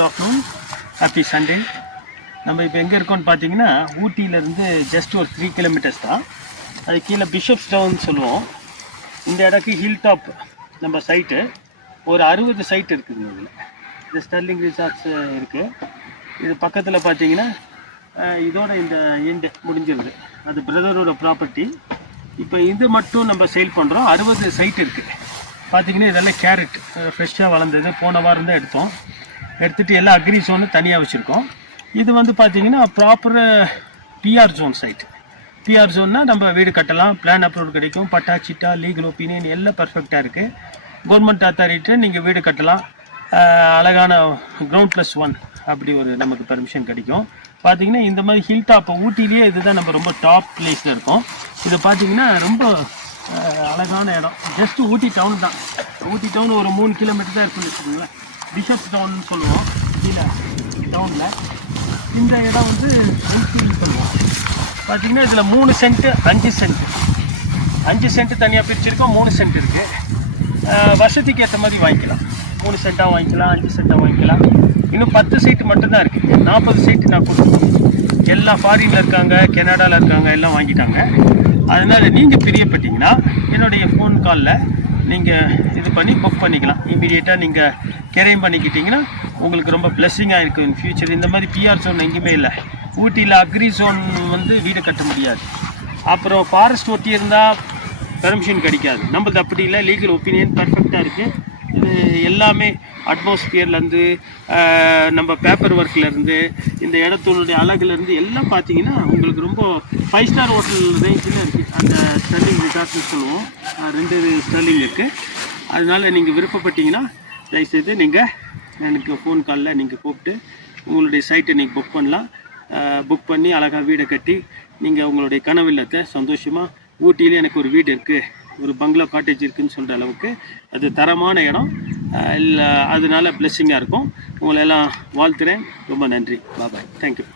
Good afternoon, happy Sunday. நம்ம இப்போ எங்கே இருக்கோம்னு பார்த்தீங்கன்னா ஊட்டியிலேருந்து ஜஸ்ட் ஒரு 3 கிலோமீட்டர்ஸ் தான். அது கீழே பிஷப்ஸ் டவுன் சொல்லுவோம். இந்த இடத்துக்கு ஹில் டாப் நம்ம சைட்டு ஒரு 60 சைட் இருக்குதுங்க. இதில் இது ஸ்டர்லிங் ரிசார்ட்ஸ் இருக்குது. இது பக்கத்தில் பார்த்தீங்கன்னா இதோட இந்த எண்டு முடிஞ்சிருது. அது பிரதரோட ப்ராப்பர்ட்டி. இப்போ இது மட்டும் நம்ம சேல் பண்ணுறோம். 60 சைட் இருக்குது. பார்த்தீங்கன்னா இதெல்லாம் கேரட் ஃப்ரெஷ்ஷாக வளர்ந்தது. போன வாரம் தான் எடுத்துகிட்டு எல்லாம் அக்ரி ஜோனு தனியாக வச்சுருக்கோம். இது வந்து பார்த்திங்கன்னா proper PR zone side. PR ஜோன்னா நம்ம வீடு கட்டலாம், பிளான் அப்ரூவல் கிடைக்கும், பட்டா சிட்டா லீகல் ஒப்பீனியன் எல்லாம் பர்ஃபெக்டாக இருக்குது. கவர்மெண்ட் அத்தாரிட்டி நீங்கள் வீடு கட்டலாம். அழகான கிரவுண்ட் +1 அப்படி ஒரு நமக்கு பெர்மிஷன் கிடைக்கும். பார்த்திங்கன்னா இந்த மாதிரி ஹில் டாப் ஊட்டிலேயே இதுதான் நம்ம ரொம்ப டாப் பிளேஸில் இருக்கோம். இதை பார்த்திங்கன்னா ரொம்ப அழகான இடம். ஜஸ்ட்டு ஊட்டி டவுன் தான். ஊட்டி டவுன் ஒரு 3 கிலோமீட்டர் தான் இருக்குன்னு வச்சுக்கோங்களேன். பிஷப்ஸ் டவுன்னு சொல்லுவோம் கீழே டவுனில். இந்த இடம் வந்து என்ஃபீல்டு சொல்லுவோம். பார்த்திங்கன்னா இதில் 3 சென்ட்டு 5 சென்ட்டு 5 சென்ட்டு தனியாக பிரிச்சிருக்கோம். 3 சென்ட் இருக்குது. வருஷத்துக்கு ஏற்ற மாதிரி வாங்கிக்கலாம். 3 சென்ட்டாக வாங்கிக்கலாம், 5 சென்ட்டாக வாங்கிக்கலாம். இன்னும் 10 சீட்டு மட்டும்தான் இருக்குது. 40 சீட்டு நான் கொடுத்துருக்கேன். எல்லாம் ஃபாரினில் இருக்காங்க, கனடாவில் இருக்காங்க, எல்லாம் வாங்கிட்டாங்க. அதனால் நீங்கள் பிரியப்பட்டீங்கன்னா என்னுடைய ஃபோன் காலில் நீங்கள் இது பண்ணி புக் பண்ணிக்கலாம். இமீடியட்டாக நீங்கள் கிரைம் பண்ணிக்கிட்டிங்கன்னா உங்களுக்கு ரொம்ப பிளெஸ்ஸிங்காக இருக்கும் இன் ஃபியூச்சர். இந்த மாதிரி பிஆர் ஜோன் எங்கேயுமே இல்லை. ஊட்டியில் அக்ரி ஜோன் வந்து வீடு கட்ட முடியாது. அப்புறம் ஃபாரஸ்ட் ஒட்டி இருந்தால் பெர்மிஷன் கிடைக்காது. நம்மளது அப்படி இல்லை. லீகல் ஒப்பீனியன் பர்ஃபெக்டாக இருக்குது. இது எல்லாமே அட்மாஸ்பியர்லேருந்து நம்ம பேப்பர் ஒர்க்லேருந்து இந்த இடத்தினுடைய அழகுலேருந்து எல்லாம் பார்த்தீங்கன்னா உங்களுக்கு ரொம்ப 5 ஸ்டார் ஹோட்டல் ரேஞ்சில் இருக்குது. அந்த ஸ்டர்லிங் ரிசார்ட்னு சொல்லுவோம். 2 ஸ்டர்லிங் இருக்குது. அதனால் நீங்கள் விருப்பப்பட்டீங்கன்னா தயவுசெய்து நீங்கள் எனக்கு ஃபோன் காலில் நீங்கள் கூப்பிட்டு உங்களுடைய சைட்டை நீங்கள் புக் பண்ணலாம். புக் பண்ணி அழகாக வீடை கட்டி நீங்கள் உங்களுடைய கனவு இல்லத்தை சந்தோஷமாக ஊட்டியில் எனக்கு ஒரு வீடு இருக்குது, ஒரு பங்களா காட்டேஜ் இருக்குதுன்னு சொல்கிற அளவுக்கு அது தரமான இடம். இல்லை அதனால பிளெஸ்ஸிங்காக இருக்கும். உங்களை எல்லாம் வாழ்த்துறேன். ரொம்ப நன்றி. பாய். தேங்க்யூ.